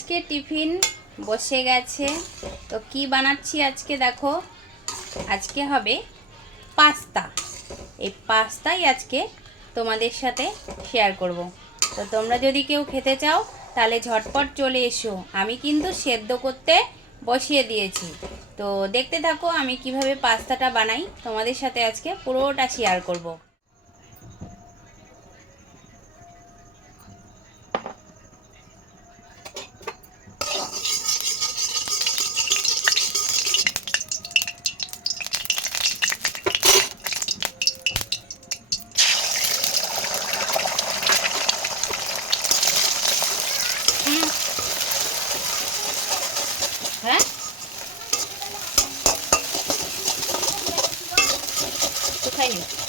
আজকে টিফিন বসে গেছে। তো কি বানাচ্ছি আজকে দেখো? আজকে হবে পাস্তা। এই পাস্তাই আজকে তোমাদের সাথে শেয়ার করব। তো তোমরা যদি কেউ খেতে চাও, তাহলে ঝটপট চলে এসো। আমি কিন্তু সেদ্ধ করতে বসিয়ে দিয়েছি। তো দেখতে থাকো আমি কীভাবে পাস্তাটা বানাই। তোমাদের সাথে আজকে পুরোটা শেয়ার করব। কোথায়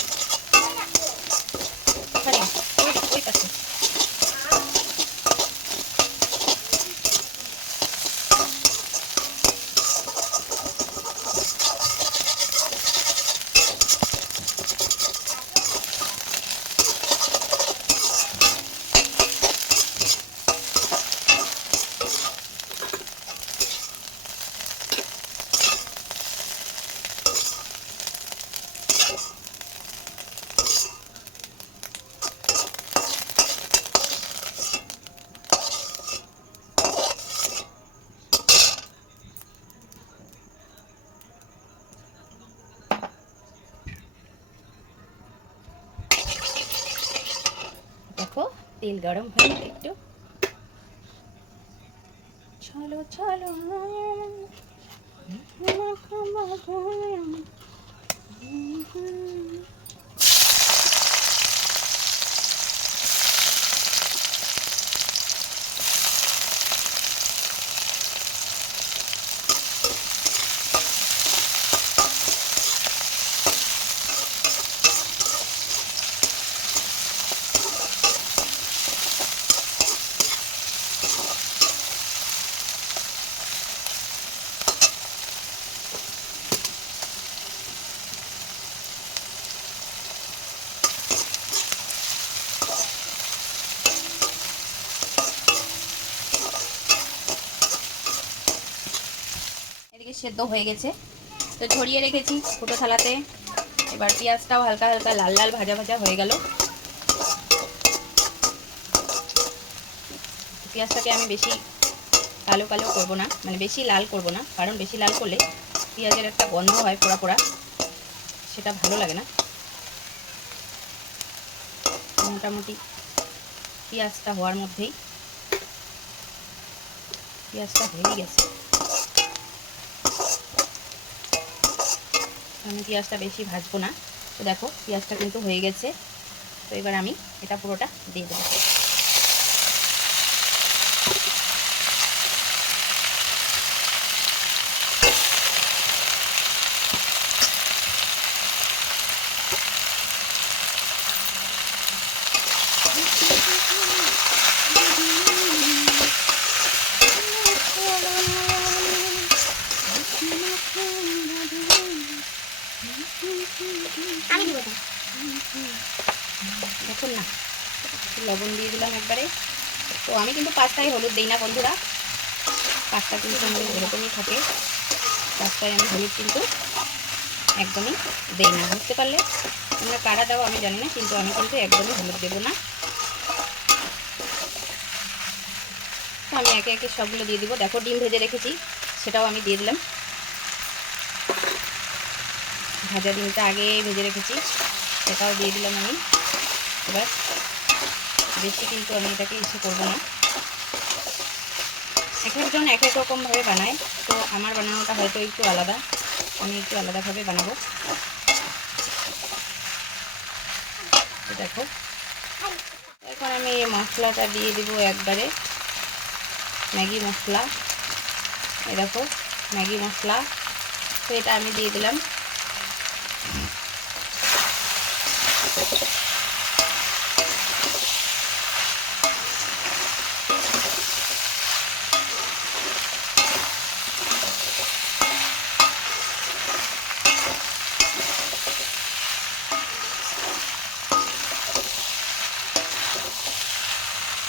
তেল গরম হয়ে একটু চলো চলো। এদিকে সেদ্ধ হয়ে গেছে। তো ছড়িয়ে রেখেছি ফুটো থালাতে। এবার পেঁয়াজটাও হালকা হালকা লাল লাল ভাজা ভাজা হয়ে গেল। পেঁয়াজটাকে আমি বেশি কালো কালো করব না মানে বেশি লাল করব না, কারণ বেশি লাল করলে পেঁয়াজের একটা গন্ধ হয় পোড়া পোড়া, সেটা ভালো লাগে না। মোটামুটি পেঁয়াজটা হওয়ার মধ্যেই, পেঁয়াজটা হয়ে গেছে। আমি পেঁয়াজটা বেশি ভাজবো না। তো দেখো, পেঁয়াজটা কিন্তু হয়ে গেছে। তো এবার আমি এটা পুরোটা দিয়ে দেবো। আমি দিব দেখুন না লবণ দিয়ে দিলাম একবারে। তো আমি কিন্তু পাঁচটায় হলুদ দিই না বন্ধুরা। পাঁচটা কিন্তু আমাদের এরকমই থাকে। পাঁচটায় আমি হলুদ কিন্তু একদমই দেই না, বুঝতে পারলে? তোমরা কারা দাও আমি জানি না, কিন্তু আমি কিন্তু একদমই হলুদ দেবো না। তো আমি একে একে সবগুলো দিয়ে দিব। দেখো, ডিম ভেজে রেখেছি, সেটাও আমি দিয়ে দিলাম। ভাজা ডিমটা আগে ভেজে রেখেছি, সেটাও দিয়ে দিলাম আমি। এবার বেশি কিন্তু আমি এটাকে ইসে করব না। এক একজন এক এক রকমভাবে বানায় তো আমার বানানোটা হয়তো একটু আলাদা, আমি একটু আলাদাভাবে বানাবো। দেখো, এখন আমি এই মশলাটা দিয়ে দিব একবারে। ম্যাগি মশলা, এই দেখো, ম্যাগি মশলা, তো এটা আমি দিয়ে দিলাম।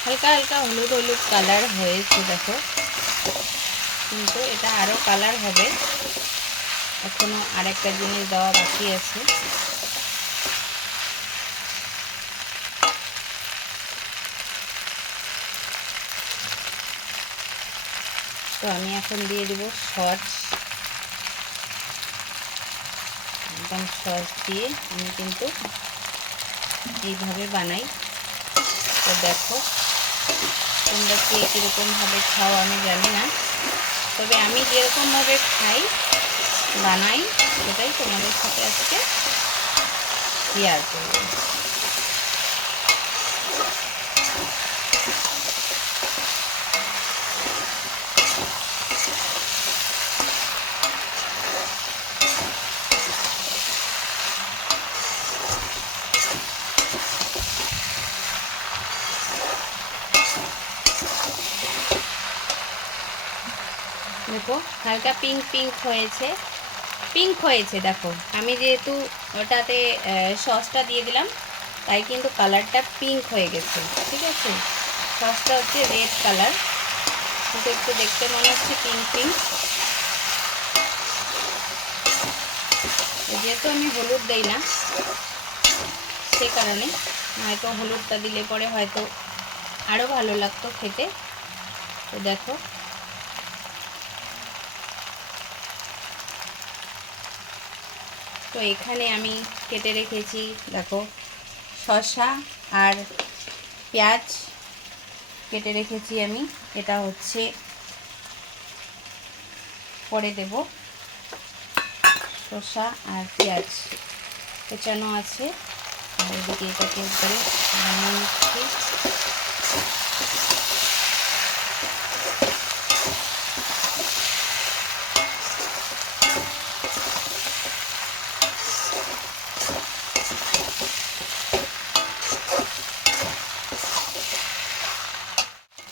হালকা হালকা হলুদ হলুদ কালার হয়েছে দেখো। কিন্তু এটা আরও কালার হবে। এখনও আরেকটা জিনিস দেওয়া বাকি আছে। তো আমি এখন দিয়ে দিব সস। একদম সস দিয়ে আমি কিন্তু এইভাবে বানাই। তো দেখো, তোমরা কে কীরকমভাবে খাও আমি জানি না। তবে আমি যেরকমভাবে খাই বানাই। সেটাই তোমাদের সাথে আজকে শেয়ার করব। দেখো হালকা পিঙ্ক পিঙ্ক হয়েছে। পিঙ্ক হয়েছে, দেখো। আমি যেহেতু ওটাতে সসটা দিয়ে দিলাম, তাই কিন্তু কালারটা পিঙ্ক হয়ে গেছে, ঠিক আছে? সসটা হচ্ছে রেড কালার কিন্তু একটু দেখতে মনে হচ্ছে পিঙ্ক পিঙ্ক যেহেতু আমি হলুদ দেই না, সে কারণে হয়তো হলুদটা দিলে পরে হয়তো আরও ভালো লাগতো খেতে। তো দেখো তো এখানে আমি কেটে রেখেছি, দেখো, শসা আর পেঁয়াজ কেটে রেখেছি আমি। এটা হচ্ছে, পরে দেব শসা আর পেঁয়াজ। পেঁচানো আছে, আর এদিকে এটাকে উপরে বানিয়ে নিচ্ছি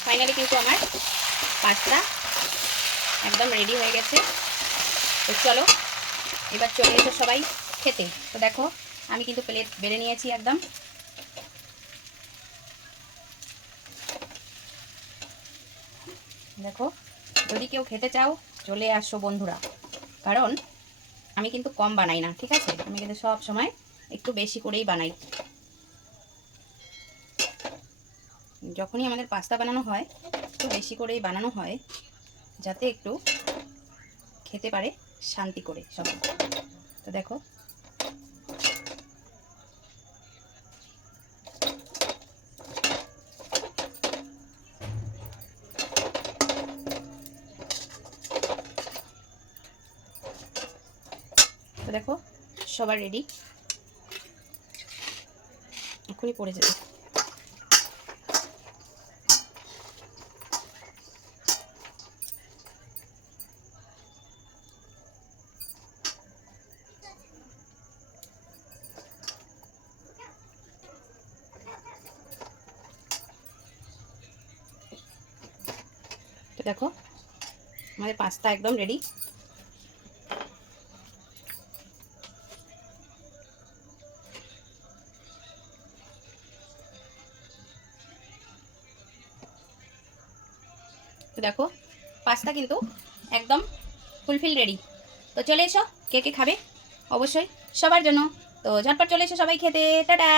ফাইনালি কিন্তু আমার পাস্তা একদম রেডি হয়ে গেছে। তো চলো, এবার চলে এসো সবাই খেতে। তো দেখো, আমি কিন্তু প্লেট বেড়ে নিয়েছি একদম। দেখো, যদি কেউ খেতে চাও, চলে আসো বন্ধুরা। কারণ আমি কিন্তু কম বানাই না, ঠিক আছে? আমি কিন্তু সব সময় একটু বেশি করেই বানাই। যখনই আমাদের পাস্তা বানানো হয় একটু বেশি করেই বানানো হয়, যাতে একটু খেতে পারে শান্তি করে সবাই। তো দেখো। তো দেখো, সবার রেডি এখনই পড়ে যাবে। দেখো। আমাদের পাস্তা একদম রেডি দেখো, পাস্তা কিন্তু একদম ফুলফিল রেডি তো চলে এসো, কে কে খাবে? অবশ্যই সবার জন্য। তো ঝটপট চলে এসো সবাই খেতে। টাটা!